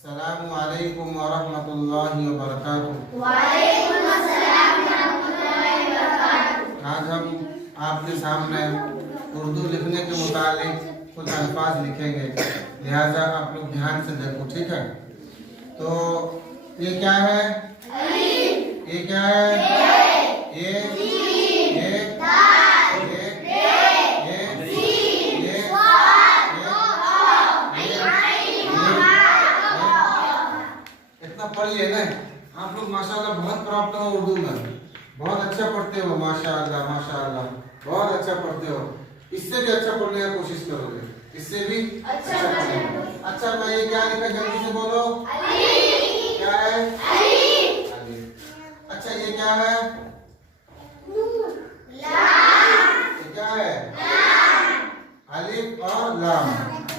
अस्सलामु अलैकुम वरहमतुल्लाहि वबरकातुहू। वालेकुम अस्सलाम वरहमतुल्लाहि वबरकातुहू। आज हम आपके सामने उर्दू लिखने के मुतालिक कुछ अल्फाज लिखेंगे, लिहाजा आप लोग ध्यान से देखो, ठीक है। तो ये क्या है? ये क्या है? इतना पढ़ लिए ना आप लोग माशाल्लाह, बहुत प्रॉप्ट हो उर्दू में, बहुत अच्छा पढ़ते हो माशाल्लाह माशाल्लाह, बहुत अच्छा पढ़ते हो। इससे भी अच्छा पढ़ने की कोशिश करोगे, इससे भी अच्छा पढ़ने। अच्छा मैं ये क्या लिखा, जल्दी से बोलो। क्या है? अच्छा ये क्या है? ये क्या है? अलिफ और लाम।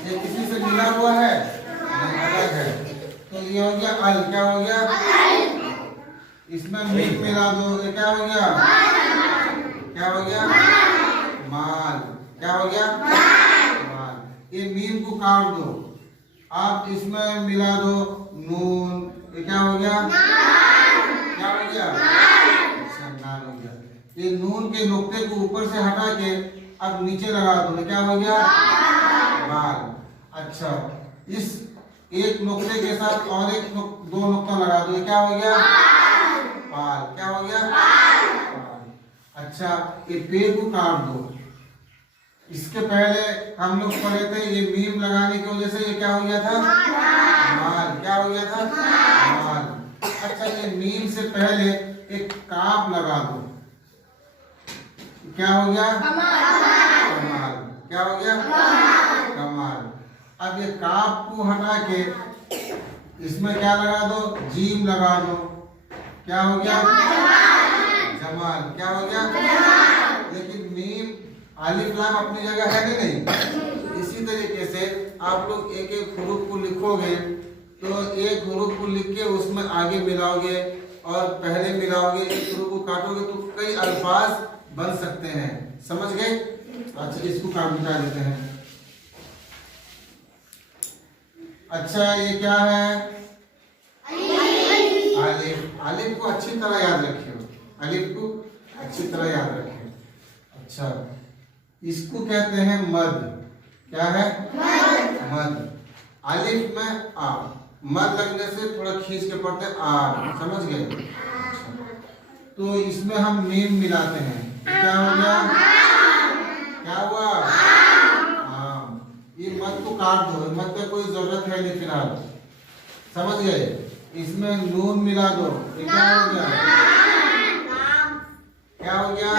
ये किसी से मिला हुआ है? नहीं, अलग है। तो ये हो गया अल, क्या हो गया? इसमें मीम मिला दो, ये क्या हो गया? क्या हो गया? माल। क्या हो गया? माल। ये मीम को काट दो, आप इसमें मिला दो नून, ये क्या हो गया? क्या हो गया? अच्छा नान हो गया। ये नून के नुक्ते को ऊपर से हटा के अब नीचे लगा दो, ये क्या हो गया? बाल। अच्छा इस एक नुक्ते के साथ और दो नुक्ता लगा दो, ये क्या हो गया? बाल। क्या हो गया? बाल। अच्छा ये पेड़ को काट दो। इसके पहले हम लोग पढ़े थे, ये मीम लगाने की वजह से ये क्या हो गया था? माल। क्या हो गया था? माल। अच्छा ये मीम से पहले एक काफ लगा दो, क्या हो गया? कमाल। क्या हो गया? कमाल। अब ये काफ को हटा के इसमें क्या लगा दो? जीम लगा दो, क्या हो गया? जमाल। क्या हो गया? लेकिन मीम अलिफ लाम अपनी जगह है कि नहीं? इसी तरीके से आप लोग एक एक हुरूफ को लिखोगे, तो एक हुरूफ को लिख के उसमें आगे मिलाओगे और पहले मिलाओगे, एक हुरूफ को काटोगे तो कई अल्फाज बन सकते हैं, समझ गए? अच्छा इसको काम मिटा देते हैं। अच्छा ये क्या है? अलिफ। अलिफ को अच्छी तरह याद रखियो, अलिफ को अच्छी तरह याद रखियो। अच्छा इसको कहते हैं मद। क्या है? मद। अलिफ में आ, मद लगने से थोड़ा खींच के पढ़ते हैं आ, समझ गए? अच्छा। तो इसमें हम मीम मिलाते हैं, क्या हो गया? क्या हुआ? आम। ये मद को काट दो, मद का कोई जरूरत है नहीं फिलहाल, समझ गए? इसमें नून मिला दो, ये क्या हो गया? क्या हो गया?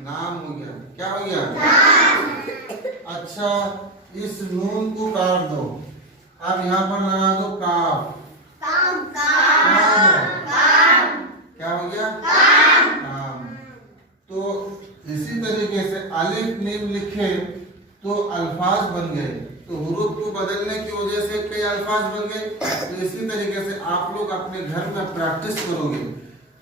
नाम हो गया। क्या हो गया? अच्छा इस नून को काट दो, अब यहाँ पर लगा दो काफ। क्या हो गया? काम। तो इसी तरीके से अलिफ मीम लिखे तो अल्फाज बन गए, तो हुरूफ को बदलने की वजह से कई अल्फाज बन गए। तो इसी तरीके से आप लोग अपने घर में प्रैक्टिस करोगे,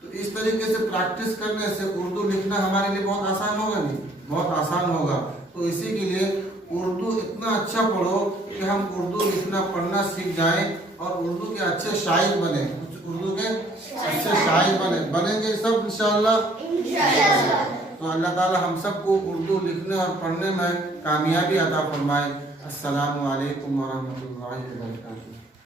तो इस तरीके से प्रैक्टिस करने से उर्दू लिखना हमारे लिए बहुत आसान होगा, नहीं बहुत आसान होगा। तो इसी के लिए उर्दू इतना अच्छा पढ़ो कि हम उर्दू लिखना पढ़ना सीख जाएं और उर्दू के अच्छे शायर बने, उर्दू के अच्छे शायर बनेंगे सब इंशाअल्लाह। तो अल्लाह ताला हम सबको उर्दू लिखने और पढ़ने में कामयाबी अता फरमाए। अस्सलामु अलैकुम वरहमतुल्लाहि वबरकातुहू।